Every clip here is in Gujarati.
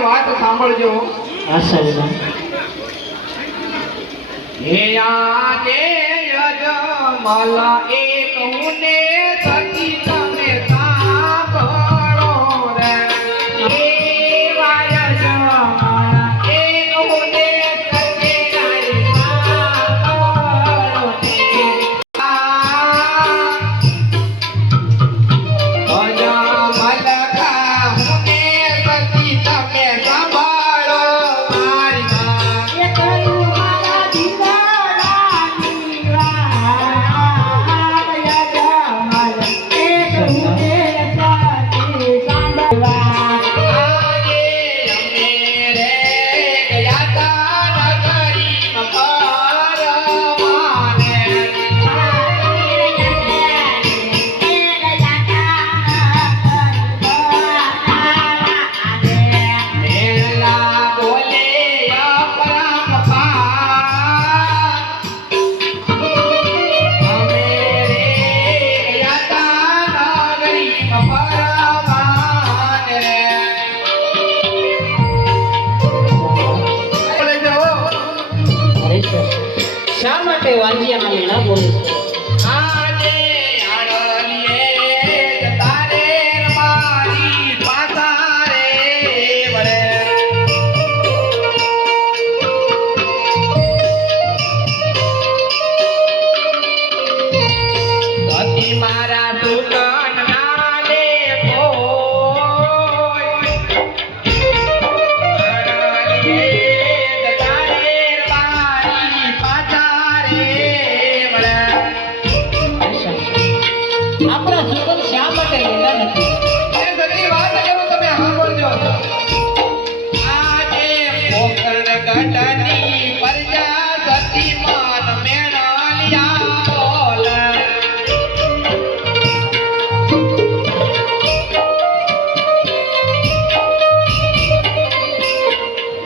વાત સાંભળજો હે આજે યજમલ એક હુને સતી તમે સાંભળો રે હે યજમલ એક હુને સતી તમે સાંભળો શા માટે વાંજિયાના મેળા બોલે છે આજે આડલીએ તારે મારી પાતારે વરે સતી મારા દુકાન ના લે કોઈ આડલીએ તારે મારી પાતારે આપણા જીવન શા માટે લેતા નથી એ બધી વાત કરું તમે સાંભળજો આજે પોકરણ ગઢની પ્રજા સતી માન મેણાલિયા બોલ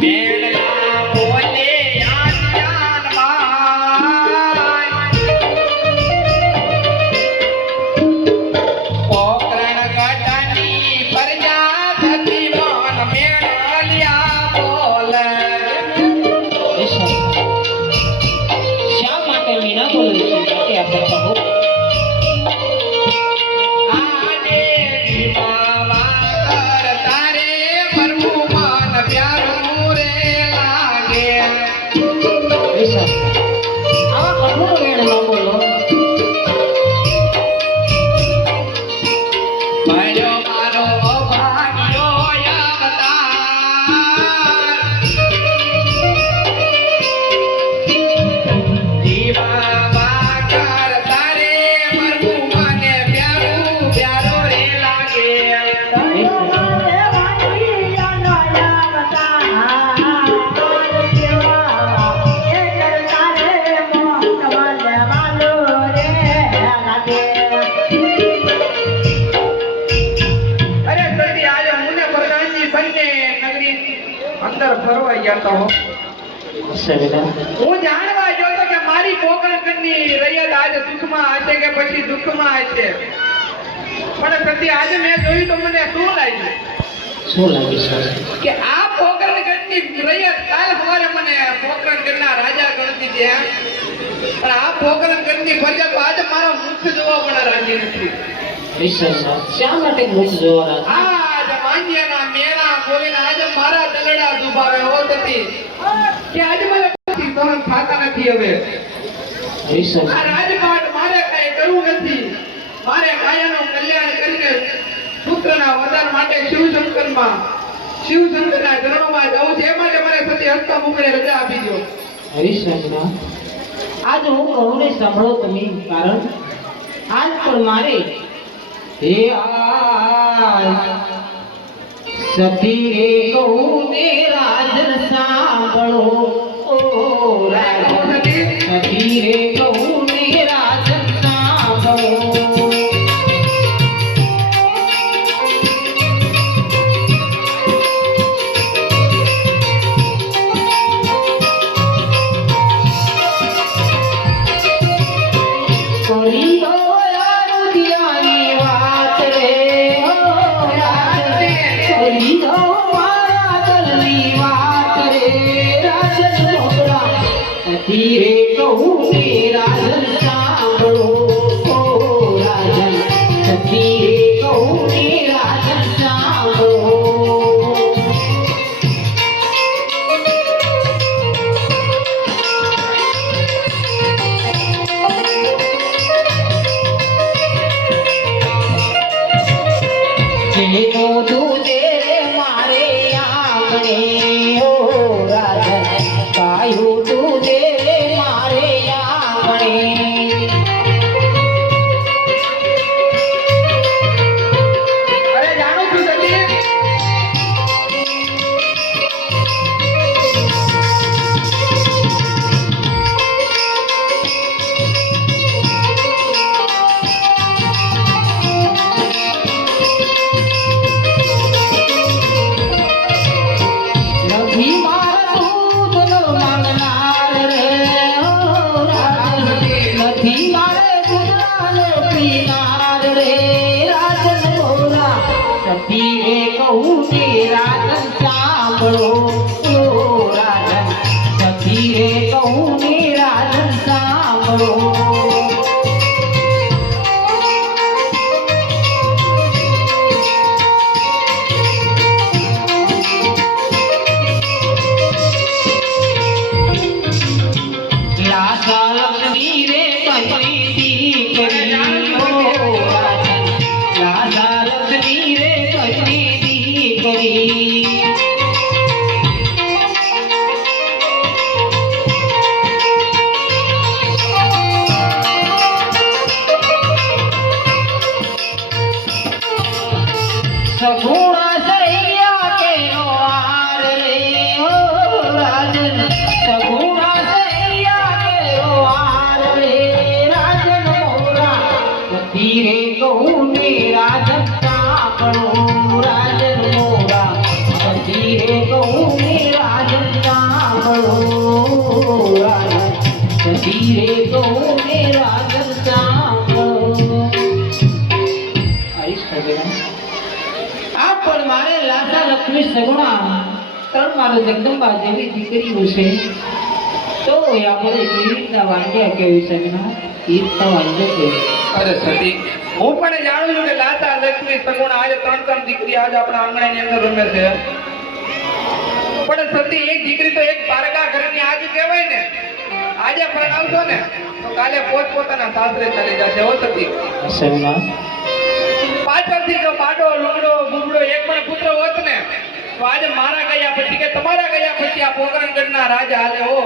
મેણલા બોલે આજાન માં પોકરણ ગઢની પ્રજા સતી માન મેણાલિયા બોલ શા માટે મીના બોલે છે તે આપણે કહો આજે દીવામાં કર તારે મરવું મન પ્યારું રે લાગે આવા કઠોર વેણ ન બોલો ભયો મારો અભાગ્યો અવતાર દીવામાં કર તારે મરવું મને પ્યારું પ્યારો રે લાગે અરે જલ્દી આજે હું ને પ્રધાનજી બંને નગરી અંદર ફરવા ગયા હો હું જાણવા જોતો કે મારી પોકરણની રૈયત આજે દુઃખમાં હશે કે પછી દુઃખમાં હશે પણ સતી આજે મેં જોયું તો મને શું લાગ્યું શું લાગે છે કે આ પોકરણગઢની રૈયત કાલ સવારે મને પોકરણગઢના રાજા ગણતી છે અને આ પોકરણગઢની પ્રજા તો આજે મારા મુખ જોવા પણ રાજી નથી. વિશ્વનાથ શા માટે મુખ જોવા આજ માંજ્યાના મેણા બોલીને આજે મારા દલડા દુભાવે હોત હતી કે આજે મને કોઈ સહન થતા નથી. હવે વિશ્વનાથ આ રાજપાટ મારે કઈ કરવું નથી. મારે કાયાનું કલ્યાણ કરીને પુત્રના વરદાન માટે શિવશંકરના ચરણોમાં જવું છે. એ માટે મને સતી હસ્તા મુકડે રજા આપી દો. વિશ્વનાથ આજ હું કહું ને સાંભળો તમે, કારણ આજ પણ મારે હે આજ સતી રે કહું ને રાજન સાંભળો ઓ રાજન સતી રે કહું ને રાજન સાંભળો. ધીરે કહું ને રાજન સાંભળો ઓ રાજન ધીરે કહું ને રાજન સાંભળો. જેનો દૂધે મારે આંગણે ઓ રાજન કાયું દૂધે મારે આંગણે. અરે જાણું છું સતી નથી મારું દૂધનો માંગનાર રે ઓ રાજન નથી મારે દૂધનો પીનાર રે રાજન બોલા સતી રે કહું ને રાજન સાંભળો ઓ રાજન સતી રે કહું ને રાજન સાંભળો. લાસા લગ્ની રે કઈ દીકરી ઓ રાજન લાસા લગ્ની રે કઈ દીકરી. સગુણા સૈયા કેનો આર રે ઓ રાજન સગુણા સૈયા કેનો આર રે રાજન મોરા સતી રે કહું ને રાજન સાંભળો રાજન મોરા સતી રે કહું ને રાજન સાંભળો રાજન સતી રે કહું ને રાજન સાંભળો. આઈશ સગડા આ પણ મારે લાસા લક્ષ્મી સગુણા ત્રણ મારો જગદંબા જેવી દીકરીઓ છે તો આપણે કેવી રીતના વાંગ્યા કેવી સગના એ રીતના વાંગ્યા કેવી. અરે સતી હું પણ જાણું છું કે લાતા લક્ષ્મી સગુણા આજે ત્રણ દીકરી આજે આપણા આંગણાની અંદર રમે છે. પણ સતી એક દીકરી તો એક પારકા ઘરની આજ કહેવાય ને. આજે પરણાવશો ને તો કાલે પોતપોતાના સાસરે ચાલી જશે. હો સતી સગના પાછળથી જો પાડો લુગડો ગુગડો એક પણ પુત્ર હોત ને તો આજે મારા ગયા પછી કે તમારા ગયા પછી આ પોકરણગઢના રાજા હાલે. હો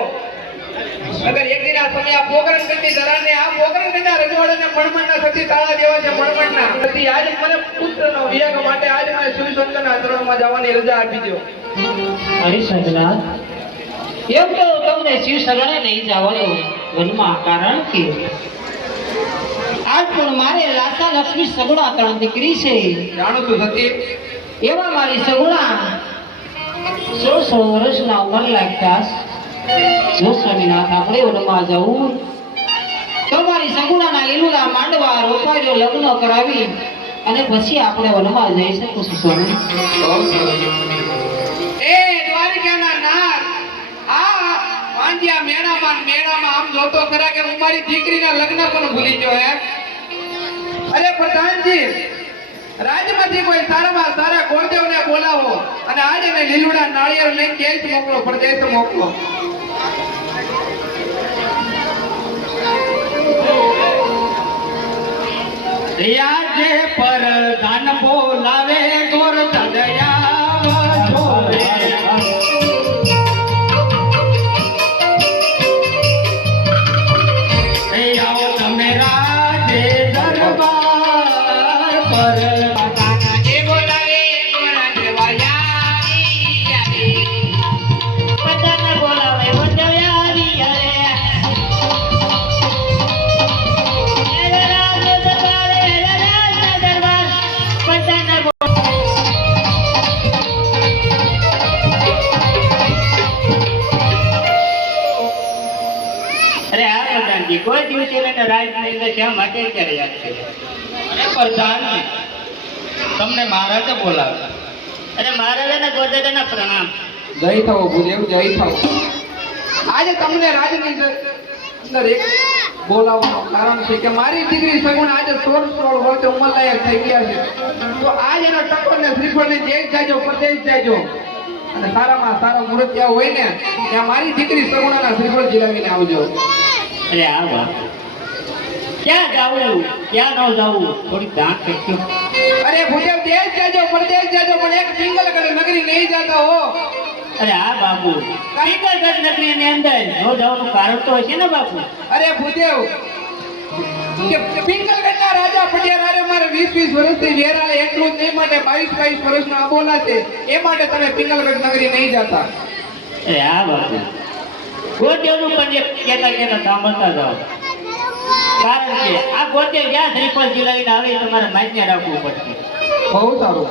અગર એક દિન આ સમય આ પોકરણગઢની દરાને આ પોકરણગઢના રજવાડાને મણમણના સતી તાળા દેવા છે. મણમણના સતી આજે મને પુત્રનો વિયોગ માટે આજે મને શિવશંકરના ચરણોમાં જવાની રજા આપી દો. હરી સગના એમ તો તમને શિવ શરણે નહીં જવાનું વનમાં, કારણ કે આજ પણ મારે લાસા લક્ષ્મી સગુણા ત્રણ દીકરી છે. જાણું છું સતી એવા મારી સગુણા 16 વર્ષના ઉંમર લાગતા જો સ્વામીનાથ આપણે વનમાં જવું તો મારી સગુણાના લીલુડા માંડવા રોપાયો લગ્ન કરાવી અને પછી આપણે વનમાં જઈ શકીશું સ્વામી. એ દ્વારિકાના નાથ, આ વાંઢિયા મેળામાં આમ જોતો ખરા કે હું મારી દીકરીના લગ્ન પણ ભૂલી ગયો હે. અરે પ્રધાનજી, રાજમાંથી કોઈ સારામાં સારા ગોળદેવને બોલાવો અને આજે એને લીલુડા નાળિયેર લઈને કેસ મોકલો, પરદેશ મોકલો. આજે પરધાન બોલાવે ગોર તદયા જોવે. આવો તમે રાજે દરબાર પર જે બોલાવે ગોરા દેવાયા બધાને બોલાવે વંદયારી અરે અરે આ પ્રધાનજી, કોઈ દિવસે એને રાજની અંદર શા માટે ક્યારે યાદ છે? અરે પ્રધાનજી, તમને મહારાજે બોલાવે. અરે મહારાજાના ગોદાદાના પ્રણામ. જય થવો ભૂદેવ, જય થવો. આજે તમને રાજની અંદર એક બોલાવવાનું કારણ છે કે મારી દીકરી સગુણ આજે 16 વર્ષે ઉંમરલાયક થઈ ગયા છે. તો આજ એના ટપ્પરને શ્રીફળને દેશ જાજો, પરદેશ જાજો અને સારામાં સારા મુહૂર્ત ત્યાં હોય ને ત્યાં મારી દીકરી સગુણાના શ્રીફળ જીલાવીને આવજો. અરે આ વાત ક્યાં જાવું ક્યાં ન જાવું થોડી દાંત કરજો. અરે ભૂદેવ, દેશ જાજો, પરદેશ જાજો, પણ એક સિંગલગઢ નગરી નહીં જાતા હો. અરે આ બાપુ, પિંગલગઢ નગરીની અંદર ન જવાનું કારણ તો હશે ને બાપુ? અરે ભૂદેવ, કે પિંગલગઢના રાજા પટિયારાએ મારે 20 વર્ષથી વેરાળે એટલું જ નહીં માટે 22 વર્ષનો અબોલા છે એ માટે તમે પિંગલગઢ નગરી નહીં જાતા. અરે આ બાપુ, ગોદેવનું પણ એક કહેતા સાંભળતા જાઓ. કારણ કે આ ગોદેવ જ્યાં શ્રીફળ જીલાવીને આવે એ તમારે માન્ય રાખવું પડશે. બહુ સારું.